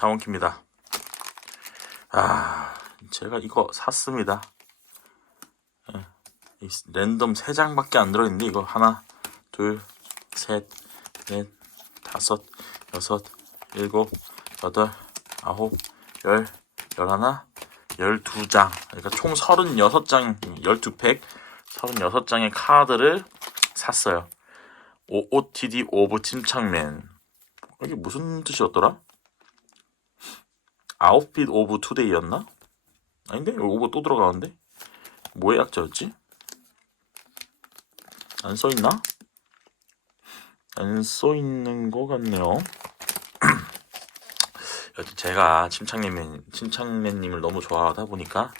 다운키입니다. 제가 이거 샀습니다. 랜덤 3장밖에 안 들어있는데 이거 하나, 둘, 셋, 넷, 다섯, 여섯, 일곱, 여덟, 아홉, 열, 열하나, 12장. 그러니까 총 36장, 12팩, 36장의 카드를 샀어요. OOTD 오브 침착맨. 이게 무슨 뜻이었더라? 아웃핏 오브 투데이였나? 아닌데? 오브 또 들어가는데? 뭐의 약자였지? 안 써있나? 안 써있는 것 같네요. 제가 침착맨님을 너무 좋아하다 보니까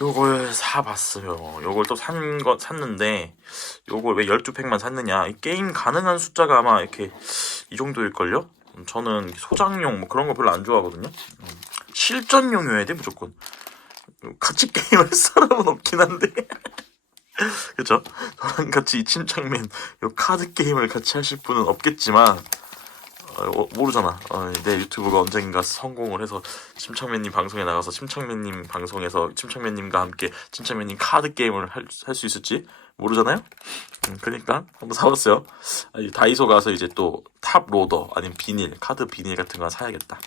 요걸 사봤어요. 요걸 또 샀는데 요걸 왜 12팩만 샀느냐? 이 게임 가능한 숫자가 아마 이렇게 이 정도일걸요? 저는 소장용 뭐 그런 거 별로 안 좋아하거든요. 실전용이어야 돼 무조건. 같이 게임할 사람은 없긴 한데 그쵸? 저랑 같이 이 침착맨 요 카드 게임을 같이 하실 분은 없겠지만 모르잖아. 내 유튜브가 언젠가 성공을 해서 침착맨님 방송에 나가서 침착맨님 방송에서 침착맨님과 함께 침착맨님 카드 게임을 할 수 있을지 모르잖아요. 그러니까 한번 사봤어요. 다이소 가서 이제 또 탑 로더 아니면 비닐 카드 비닐 같은 거 사야겠다.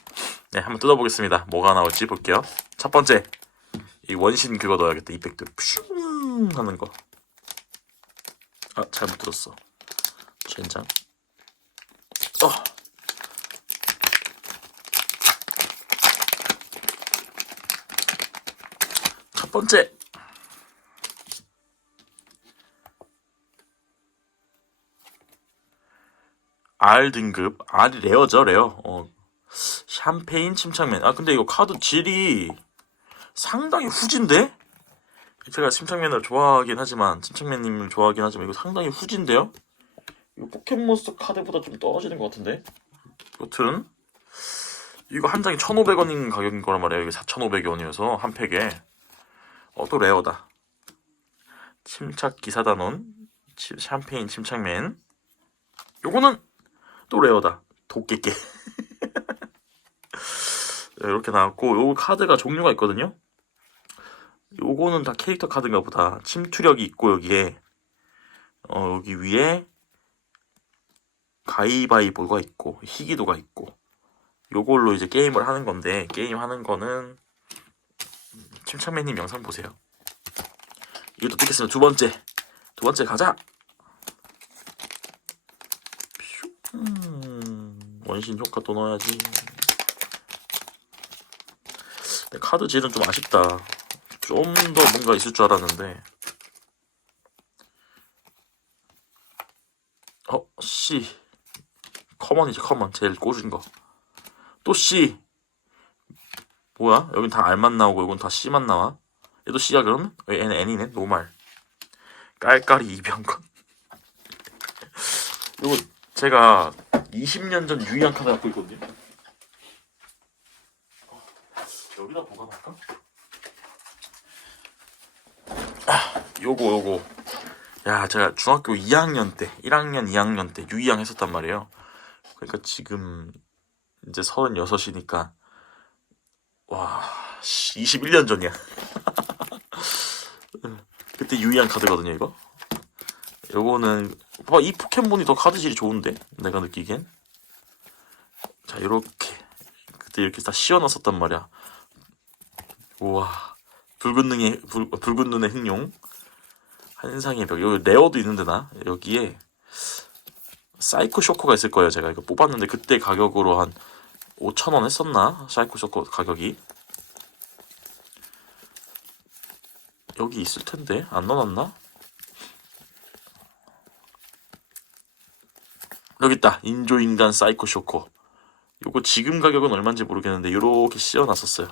네, 한번 뜯어보겠습니다. 뭐가 나올지 볼게요. 첫 번째 이 원신 그거 넣어야겠다. 이펙트 푸슝 하는 거. 잘못 들었어. 젠장. 첫 번째 R 등급. R이 레어죠, 레어. 샴페인 침착맨. 근데 이거 카드 질이 상당히 후진데? 제가 침착맨을 좋아하긴 하지만 침착맨님을 좋아하긴 하지만 이거 상당히 후진데요? 이거 포켓몬스터 카드보다 좀 떨어지는 것 같은데? 여튼 이거 한 장이 1,500원인 가격인 거란 말이에요. 이게 4,500원이어서 한 팩에. 또 레어다. 침착 기사단원 샴페인 침착맨. 요거는 또 레어다. 도깨깨. 이렇게 나왔고 요 카드가 종류가 있거든요. 요거는 다 캐릭터 카드인가 보다. 침투력이 있고 여기에 여기 위에 가위바위보가 있고 희귀도가 있고 요걸로 이제 게임을 하는 건데 게임 하는 거는 침착맨님 영상 보세요. 이것도 뜯겠습니다. 두 번째 가자. 원신 효과 또 넣어야지. 카드 질은 좀 아쉽다. 좀 더 뭔가 있을 줄 알았는데. C. 커먼이지, 커먼. 제일 꽂은 거. 또 C. 뭐야? 여긴 다 R만 나오고, 이건 다 C만 나와. 얘도 C야, 그러면? 얘는 N이네, 노말. 깔깔이 이병건. 이거 제가 20년 전 유희한 카드 갖고 있거든요. 여기다 보관할까? 요거. 야, 제가 중학교 2학년 때, 1학년, 2학년 때 유희양 했었단 말이에요. 그러니까 지금 이제 36이니까 와, 21년 전이야. 그때 유희양 카드거든요, 이거. 요거는 봐봐, 이 포켓몬이 더 카드질이 좋은데 내가 느끼기엔. 자, 요렇게 그때 이렇게 다 씌워놨었단 말이야. 우와, 붉은 눈의 흑룡, 한상의 벽. 여기 레어도 있는데 나 여기에 사이코 쇼커가 있을 거예요. 제가 이거 뽑았는데 그때 가격으로 한 5,000원 했었나? 사이코 쇼커 가격이 여기 있을 텐데 안 넣어놨나? 여기 있다. 인조인간 사이코 쇼커. 요거 지금 가격은 얼마인지 모르겠는데 요렇게 씌워놨었어요.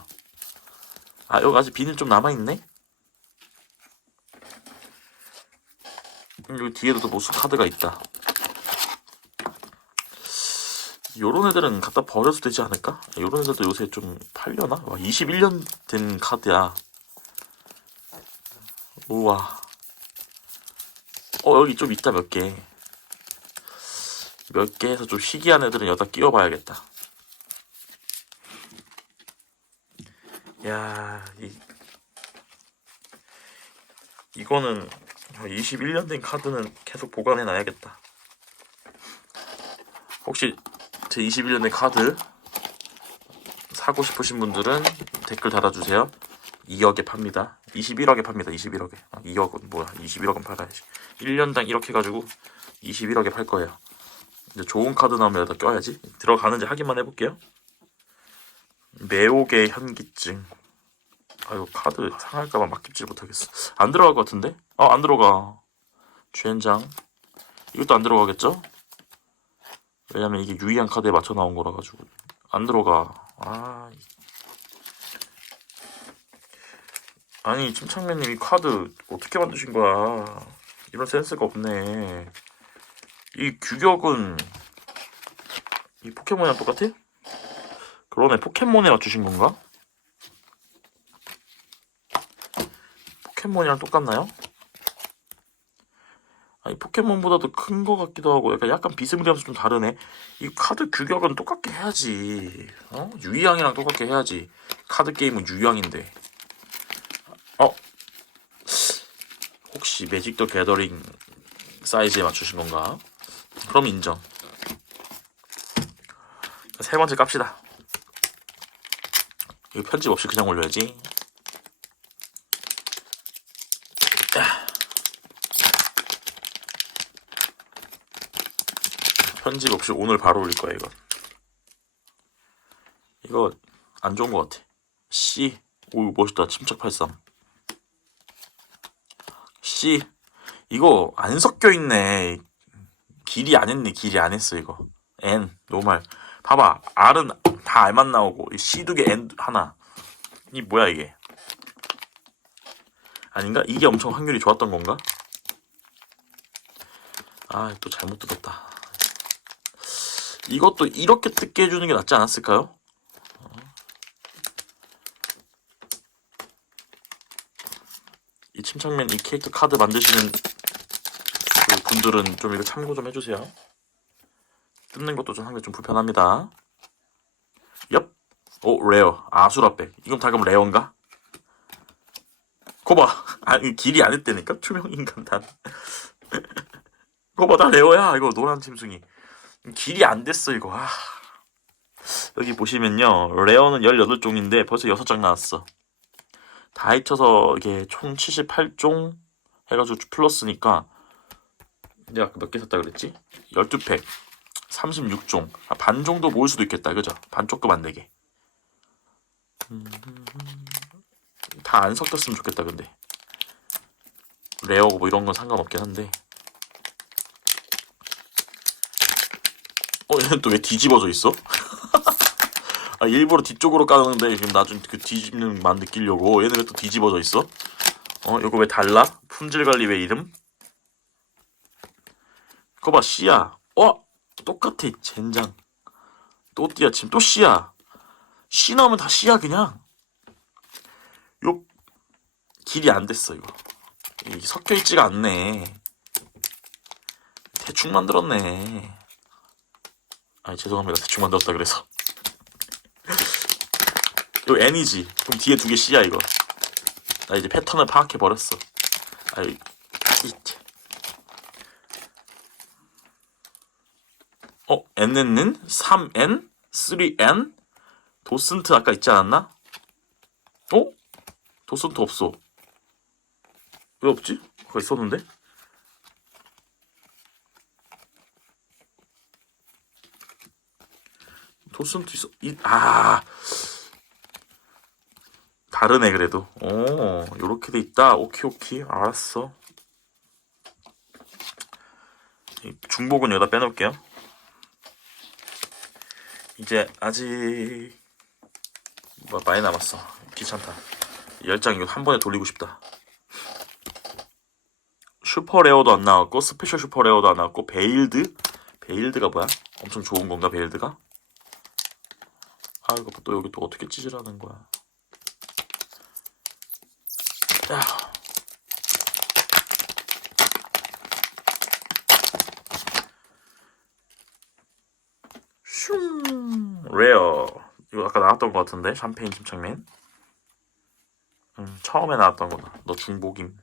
여기 아직 비닐 좀 남아있네? 여기 뒤에도 또 무슨 카드가 있다. 요런 애들은 갖다 버려도 되지 않을까? 요런 애들도 요새 좀 팔려나? 와, 21년 된 카드야. 우와. 여기 좀 있다, 몇 개. 몇 개 해서 좀 희귀한 애들은 여기다 끼워봐야겠다. 야, 이거는 21년 된 카드는 계속 보관해 놔야겠다. 혹시 제 21년 된 카드 사고 싶으신 분들은 댓글 달아주세요. 2억에 팝니다. 21억에 팝니다. 21억에. 2억은 뭐야? 21억은 팔아야지. 1년당 1억 해가지고 21억에 팔 거예요. 이제 좋은 카드 나오면 여기다 껴야지. 들어가는지 확인만 해볼게요. 매혹의 현기증. 아이고, 카드 상할까봐 맡깁질 못하겠어. 안 들어갈 것 같은데? 안 들어가. 주연장. 이것도 안 들어가겠죠? 왜냐면 이게 유의한 카드에 맞춰 나온 거라 가지고 안 들어가. 아니, 침착맨님 이 카드 어떻게 만드신 거야? 이런 센스가 없네. 이 규격은 이 포켓몬이랑 똑같아? 그러네, 포켓몬에 맞추신 건가? 포켓몬이랑 똑같나요? 아니, 포켓몬보다도 큰 거 같기도 하고 약간 비스무리하면서 좀 다르네. 이 카드 규격은 똑같게 해야지. 유희양이랑 똑같게 해야지. 카드 게임은 유희양인데. 혹시 매직 더 게더링 사이즈에 맞추신 건가? 그럼 인정. 세 번째 깝시다. 이거 편집 없이 그냥 올려야지. 편집 없이 오늘 바로 올릴 거야, 이거. 이거 안 좋은 것 같아. C. 오, 멋있다. 침착 83. C. 이거 안 섞여 있네. 길이 안 했네. 길이 안 했어, 이거. N. 노말. 봐봐. R은 다 R만 나오고 C 두 개, N 하나. 이 뭐야, 이게? 아닌가? 이게 엄청 확률이 좋았던 건가? 또 잘못 뜯었다. 이것도 이렇게 뜯게 해주는 게 낫지 않았을까요? 이 침착맨 이 캐릭터 카드 만드시는 그 분들은 좀 이거 참고 좀 해주세요. 뜯는 것도 좀 상당히 좀 불편합니다. 엽. 오, 레어. 아수라백. 이건 다 그럼 레어인가? 거봐. 아니, 길이 안 했다니까? 투명 인간단. 거봐, 다 레어야. 이거 노란 짐승이. 길이 안 됐어, 이거. 여기 보시면요. 레어는 18종인데 벌써 6장 나왔어. 다 합쳐서 이게 총 78종 해가지고 플러스니까 내가 몇 개 샀다 그랬지? 12팩 36종. 반 정도 모을 수도 있겠다, 그죠? 반 조금 안 되게. 다 안 섞였으면 좋겠다. 근데 레어고 뭐 이런 건 상관없긴 한데. 얘는 또 왜 뒤집어져 있어? 일부러 뒤쪽으로 까는데 지금 나중에 그 뒤집는 맛 느끼려고. 얘는 왜 또 뒤집어져 있어? 이거 왜 달라? 품질 관리 왜 이름? 그거 봐, C야. 똑같아, 젠장. 또 D야, 지금 또 C야. C 나오면 다 C야, 그냥. 요 길이 안 됐어, 이거. 이게 섞여 있지가 않네. 대충 만들었네. 죄송합니다. 대충 만들었다 그래서. 이거 N이지. 그럼 뒤에 두 개 C야, 이거. 나 이제 패턴을 파악해 버렸어. N는 3N, 3N, 도슨트 아까 있지 않았나? 도슨트 없어. 왜 없지? 그거 있었는데? 도슨트 있어. 다르네, 그래도. 요렇게 돼 있다. 오케이. 알았어. 중복은 여기다 빼놓을게요. 이제 아직 많이 남았어. 귀찮다. 10장 이거 한 번에 돌리고 싶다. 슈퍼 레어도 안 나왔고 스페셜 슈퍼 레어도 안 나왔고 베일드가 뭐야? 엄청 좋은 건가, 베일드가? 이거 또 여기 또 어떻게 찌질하는 거야? 슝 레어. 이거 아까 나왔던 것 같은데. 샴페인 침착맨. 처음에 나왔던 거다. 너 중복임.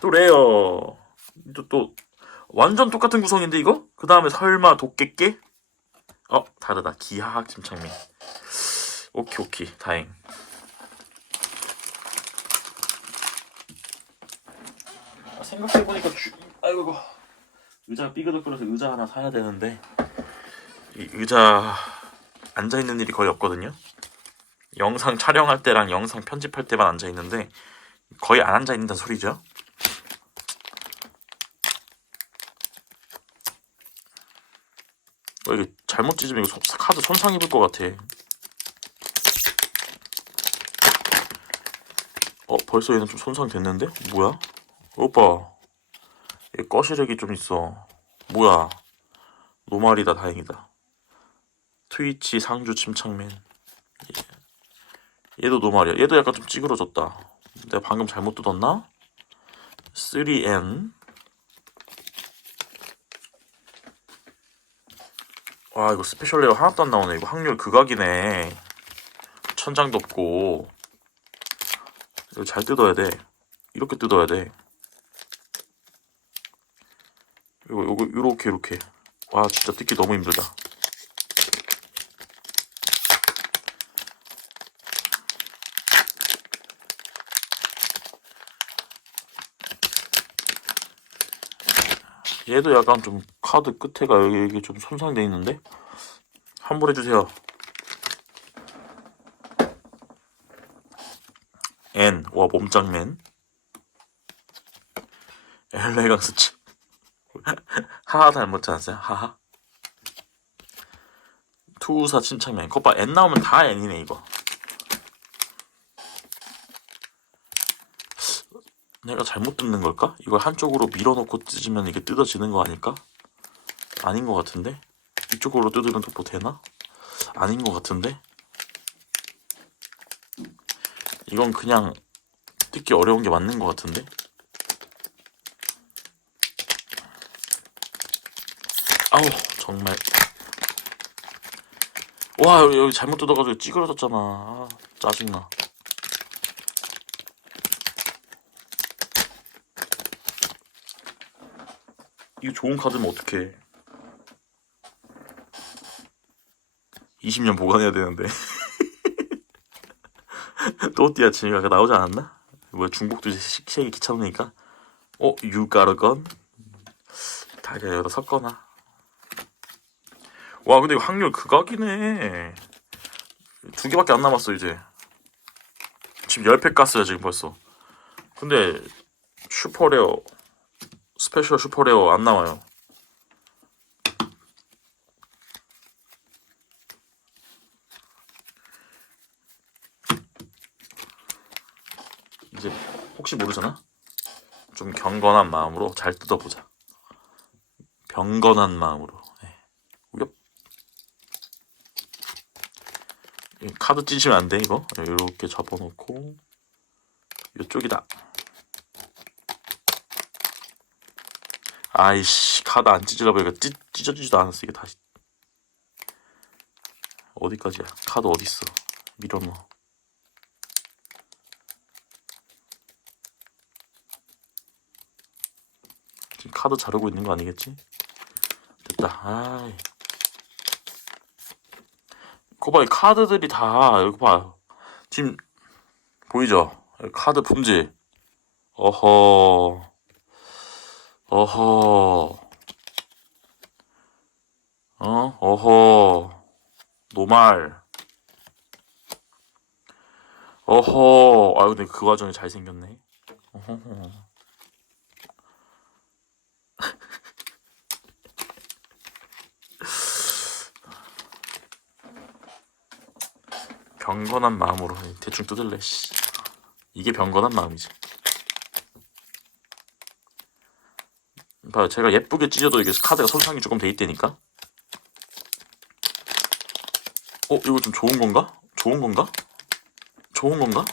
또 레어. 또 완전 똑같은 구성인데 이거? 그 다음에 설마 도깨깨? 다르다. 기하학 침착맨. 오케이 오케이 다행. 생각해보니까 아이고 의자가 삐그덕거려서 의자 하나 사야 되는데 이 의자 앉아있는 일이 거의 없거든요. 영상 촬영할 때랑 영상 편집할 때만 앉아있는데 거의 안 앉아있는다는 소리죠. 이게 잘못 찢으면 이거 카드 손상 입을 것 같아. 벌써 얘는 좀 손상 됐는데? 뭐야? 오빠 얘 거시력이 좀 있어. 뭐야? 노말이다. 다행이다. 트위치 상주 침착맨. 얘도 노말이야. 얘도 약간 좀 찌그러졌다. 내가 방금 잘못 뜯었나? 3N. 와 이거 스페셜 레어 하나도 안 나오네. 이거 확률 극악이네. 천장도 없고. 이거 잘 뜯어야 돼. 이렇게 뜯어야 돼. 요거 요렇게. 와 진짜 뜯기 너무 힘들다. 얘도 약간 좀 카드 끝에가 여기 좀 손상돼 있는데 환불해주세요. N 와 몸짱맨 엘레강스 치 하하 닮았지 않았어요? 하하 투우사 침착맨. 거봐 N 나오면 다 N이네 이거. 내가 잘못 뜯는 걸까? 이걸 한쪽으로 밀어놓고 뜯으면 이게 뜯어지는 거 아닐까? 아닌 것 같은데? 이쪽으로 뜯으면 또 뭐 되나? 아닌 것 같은데? 이건 그냥 뜯기 어려운 게 맞는 것 같은데? 아우 정말 와 여기 잘못 뜯어가지고 찌그러졌잖아. 짜증나. 이거 좋은 카드면 어떡해. 20년 보관해야 되는데. 또띠아 진이가 나오지 않았나? 뭐야 중복도 시키기 귀찮으니까. 유가르건? 다 그냥 여기다 섞거나. 와 근데 이거 확률 극악이네. 2개밖에 안 남았어 이제. 지금 10팩 깠어요 지금 벌써. 근데 슈퍼레어 스페셜 슈퍼레어 안 나와요. 이제 혹시 모르잖아? 좀 경건한 마음으로 잘 뜯어보자. 경건한 마음으로. 우엽. 카드 찢으면 안 돼 이거. 이렇게 접어놓고 이쪽이다. 아이씨 카드 안 찢으려고 이거 찢어지지도 않았어 이게 다시. 어디까지야? 카드 어딨어? 밀어넣어. 지금 카드 자르고 있는 거 아니겠지? 됐다. 아이. 그거 봐, 이 카드들이 다, 여기 봐. 지금, 보이죠? 여기 카드 품질. 어허. 어허. 어허. 노말. 어허. 아, 근데 그 과정에 잘생겼네. 어허. 경건한 마음으로 대충 뜯을래. 씨. 이게 경건한 마음이지. 봐요, 제가 예쁘게 찢어도 이게 카드가 손상이 조금 돼 있다니까. 이거 좀 좋은 건가? 좋은 건가? 좋은 건가?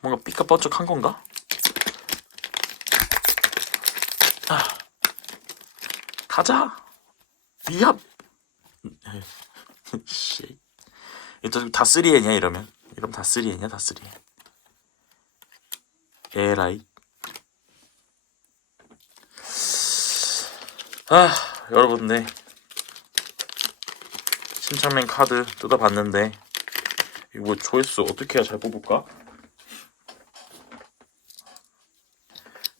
뭔가 삐까뻔쩍한 건가? 가자. 미합. 씨. 일단 다 3N이야 이러면 다 3N이야 다 3N. 에라이. 여러분들 침착맨 카드 뜯어봤는데 이거 뭐 조회수 어떻게 해야 잘 뽑을까?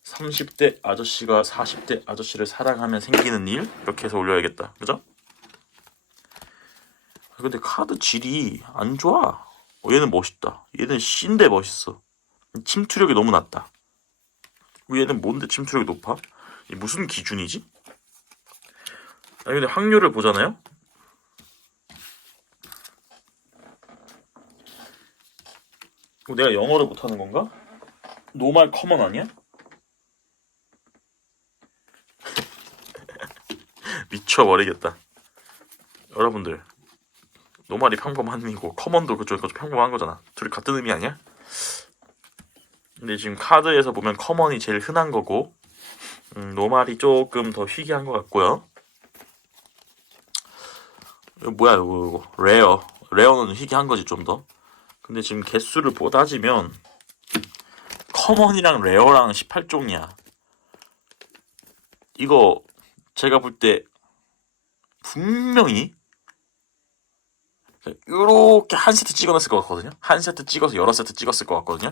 30대 아저씨가 40대 아저씨를 사랑하면 생기는 일? 이렇게 해서 올려야겠다. 그죠? 근데 카드 질이 안 좋아. 얘는 멋있다. 얘는 C인데 멋있어. 침투력이 너무 낮다. 얘는 뭔데 침투력이 높아? 이게 무슨 기준이지? 아니 근데 확률을 보잖아요? 내가 영어를 못하는 건가? 노말 커먼 아니야? 미쳐버리겠다. 여러분들 노말이 평범한 의미고 커먼도 그쪽이 평범한 거잖아. 둘이 같은 의미 아니야? 근데 지금 카드에서 보면 커먼이 제일 흔한 거고 노말이 조금 더 희귀한 것 같고요. 이거 뭐야 이거 레어는 희귀한 거지 좀 더. 근데 지금 개수를 따지면 커먼이랑 레어랑 18종이야. 이거 제가 볼 때 분명히 이렇게 한 세트 찍어놨을 것 같거든요. 한 세트 찍어서 여러 세트 찍었을 것 같거든요.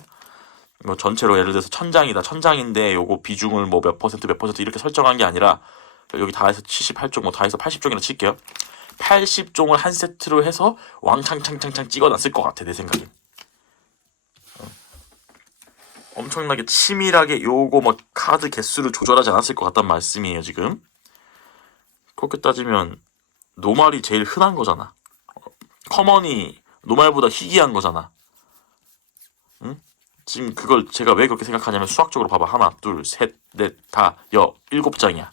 이거 전체로 예를 들어서 1000장이다. 1000장인데 요거 비중을 뭐 몇 퍼센트 몇 퍼센트 이렇게 설정한 게 아니라 여기 다 해서 78종 뭐 다 해서 80종이라 칠게요. 80종을 한 세트로 해서 왕창창창창 찍어놨을 것 같아 내 생각엔. 엄청나게 치밀하게 요거 뭐 카드 개수를 조절하지 않았을 것 같단 말씀이에요 지금. 그렇게 따지면 노말이 제일 흔한 거잖아. 커먼이 노말보다 희귀한 거잖아. 응? 지금 그걸 제가 왜 그렇게 생각하냐면 수학적으로 봐봐. 하나, 둘, 셋, 넷, 다, 7장이야.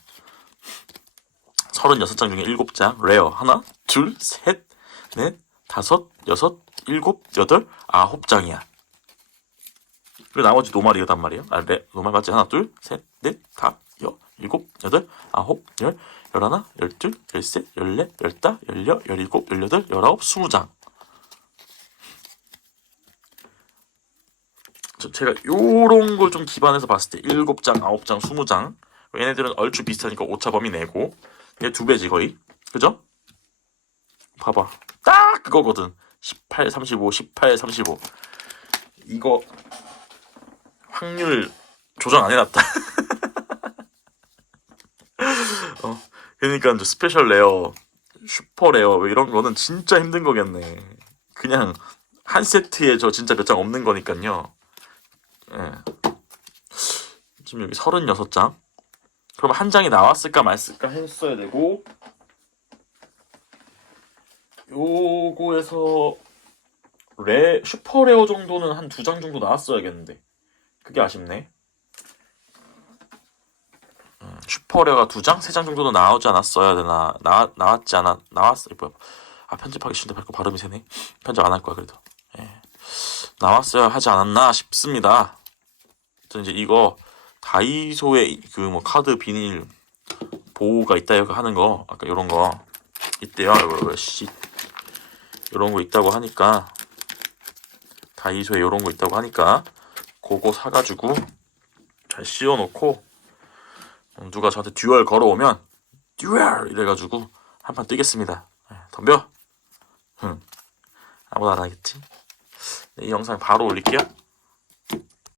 36장 중에 7장. 레어 하나, 둘, 셋, 넷, 다섯, 여섯, 일곱, 여덟, 9장이야. 그리고 나머지 노말이란 말이에요. 노말 맞지? 하나, 둘, 셋, 넷, 다, 7, 8, 9, 10, 11, 12, 13, 14, 15, 16, 17, 18, 19, 20장. 제가 요런 걸 좀 기반해서 봤을 때 7장, 9장, 20장. 얘네들은 얼추 비슷하니까 오차범위 내고 얘 2배지 거의. 그죠? 봐봐. 딱 그거거든. 18, 35, 18, 35. 이거 확률 조정 안 해놨다. 그러니까 스페셜 레어, 슈퍼 레어 이런 거는 진짜 힘든 거겠네. 그냥 한 세트에 저 진짜 몇 장 없는 거니까요. 예. 지금 여기 36장. 그럼 한 장이 나왔을까 말쓸까 했어야 되고 요거에서 슈퍼 레어 정도는 한 2장 정도 나왔어야겠는데 그게 아쉽네. 슈퍼레어가 2장? 3장 정도는 나오지 않았어야 되나. 나왔지 않아. 나왔어. 뭐야. 편집하기 싫은데 발표 발음이 새네. 편집 안 할 거야 그래도. 예. 나왔어야 하지 않았나 싶습니다. 이제 이거 다이소에 그 뭐 카드 비닐 보호가 있다 이렇게 하는 거 아까 요런 거 있대요. 요런 거 있다고 하니까 다이소에 요런 거 있다고 하니까 그거 사가지고 잘 씌워놓고 누가 저한테 듀얼 걸어오면 듀얼 이래가지고 한판 뜨겠습니다. 덤벼. 아무도 안 하겠지. 이 영상 바로 올릴게요.